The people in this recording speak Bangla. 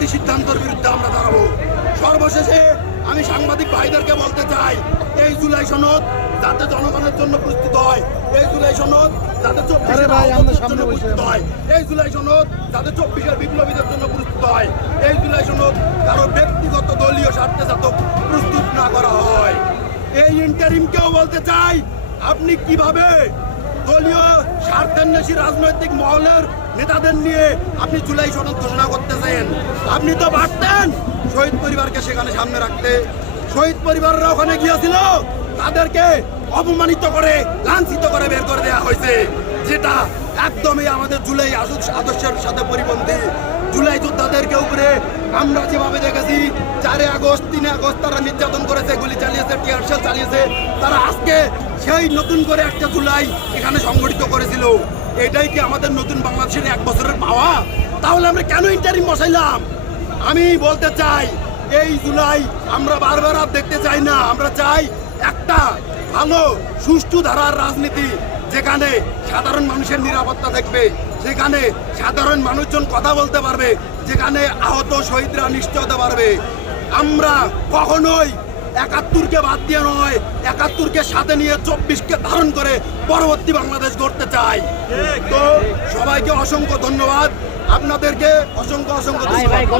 সরকারি সিদ্ধান্তের বিরুদ্ধে আমরা দাঁড়াবো। সর্বশেষে আমি সাংবাদিক ভাইদেরকে বলতে চাই, এই জুলাই সনদ যাতে জনগণের জন্য প্রস্তুত হয়, এই জুলাই সনদ যাতে 24-এর আহতদের জন্য প্রস্তুত হয়, এই জুলাই সনদ যাতে 24-এর বিপ্লবীদের জন্য প্রস্তুত হয়, এই জুলাই সনদ কারো ব্যক্তিগত দলীয় স্বার্থে যাতে প্রস্তুত না করা হয়। এই ইন্টারিমকেও বলতে চাই, আপনি কিভাবে দলীয় স্বার্থান্বেষী রাজনৈতিক মহলের নেতাদের নিয়ে আপনি জুলাই সনদ ঘোষণা করতেছেন? আপনি তো পারতেন শহীদ পরিবারকে সেখানে সামনে রাখতে। শহীদ পরিবাররা ওখানে গিয়েছিল, তাদেরকে অপমানিত করে লাঞ্ছিত করে বের করে দেওয়া হয়েছে, যেটা একদমই আমাদের জুলাই আদর্শের সাথে পরিপন্থী। জুলাই যোদ্ধাদেরকে উপরে আমরা যেভাবে দেখেছি 4 আগস্ট 3 আগস্ট তারা নির্যাতন করেছে, গুলি চালিয়েছে, টিয়ার শেল চালিয়েছে, তারা আজকে সেই নতুন করে একটা জুলাই এখানে সংগঠিত করেছিল। এটাই কি আমাদের নতুন বাংলাদেশের 1 বছরের পাওয়া? তাহলে আমরা কেন ইন্টারিম বসাইলাম? আমি বলতে চাই, এই জুলাই আমরা বারবার আর দেখতে চাই না। আমরা চাই একটা ভালো সুষ্ঠু ধারার রাজনীতি, যেখানে সাধারণ মানুষের নিরাপত্তা থাকবে, যেখানে সাধারণ মানুষজন কথা বলতে পারবে, যেখানে আহত শহীদরা নিশ্চয়তা পারবে। আমরা কখনোই 71-কে বাদ দিয়ে নয়, 71-কে সাথে নিয়ে 24-কে ধারণ করে পরবর্তী বাংলাদেশ গড়তে চাই। তো সবাইকে অসংখ্য ধন্যবাদ, আপনাদেরকে অসংখ্য ধন্যবাদ।